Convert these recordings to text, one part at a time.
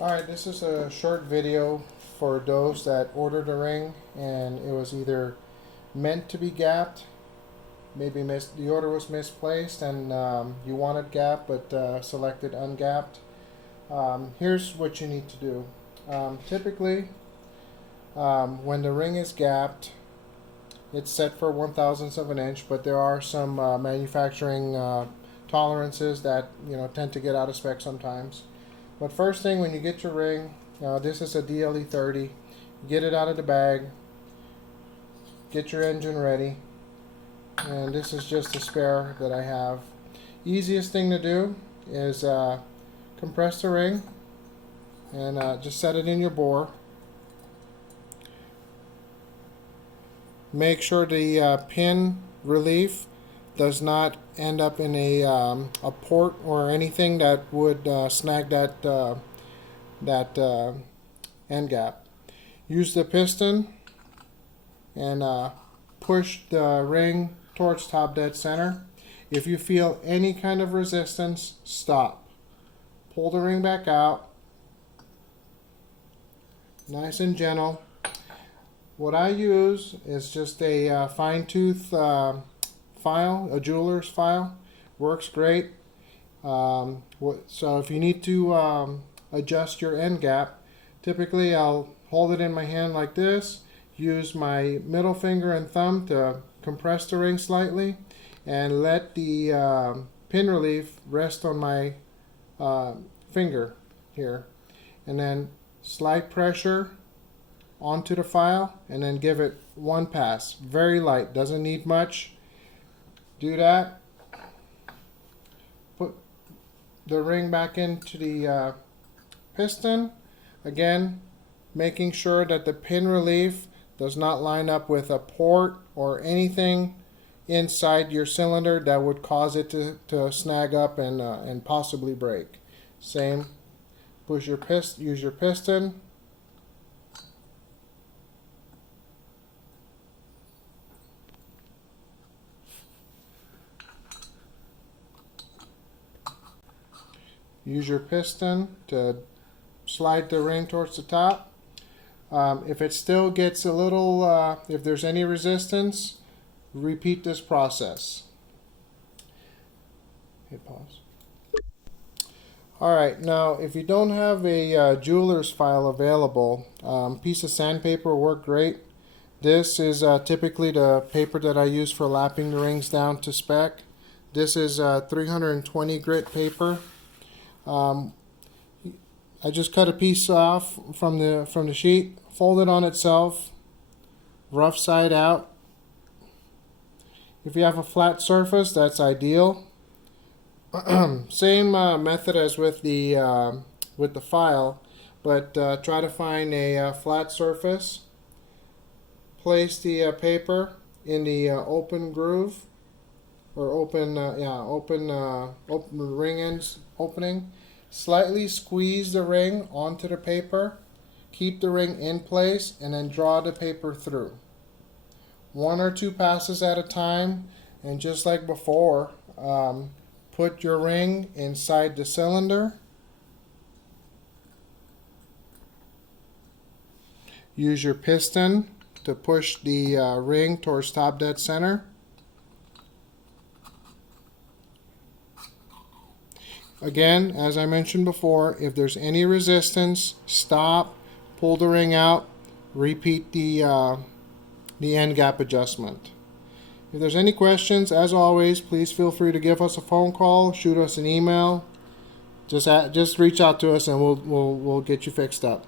Alright, this is a short video for those that ordered a ring and it was either meant to be gapped, maybe the order was misplaced and you wanted gap but selected ungapped. Here's what you need to do. Typically, when the ring is gapped, it's set for 1/1000th of an inch, but there are some manufacturing tolerances that tend to get out of spec sometimes. But first thing, when you get your ring, this is a DLE 30, get it out of the bag, get your engine ready, and this is just a spare that I have. Easiest thing to do is compress the ring and just set it in your bore. Make sure the pin relief does not end up in a port or anything that would snag that end gap. Use the piston and push the ring towards top dead center. If you feel any kind of resistance, stop. Pull the ring back out, nice and gentle. What I use is just a fine tooth file, a jeweler's file. Works great. So if you need to adjust your end gap, typically I'll hold it in my hand like this, use my middle finger and thumb to compress the ring slightly, and let the pin relief rest on my finger here, and then slight pressure onto the file and then give it one pass, very light, doesn't need much. Do that, put the ring back into the piston, again making sure that the pin relief does not line up with a port or anything inside your cylinder that would cause it to snag up and possibly break. Same, use your piston. Use your piston to slide the ring towards the top. If it still gets a little, if there's any resistance, repeat this process. Hit pause. Alright, now if you don't have a jeweler's file available, piece of sandpaper will work great. This is typically the paper that I use for lapping the rings down to spec. This is 320 grit paper. I just cut a piece off from the sheet, fold it on itself, rough side out. If you have a flat surface, that's ideal. Same method as with the file, but try to find a flat surface. Place the paper in the open groove, or open ring ends opening. Slightly squeeze the ring onto the paper, keep the ring in place, and then draw the paper through. One or two passes at a time, and just like before, put your ring inside the cylinder. Use your piston to push the ring towards top dead center. Again, as I mentioned before, if there's any resistance, stop, pull the ring out, repeat the end gap adjustment. If there's any questions, as always, please feel free to give us a phone call, shoot us an email. Just reach out to us and we'll get you fixed up.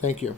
Thank you.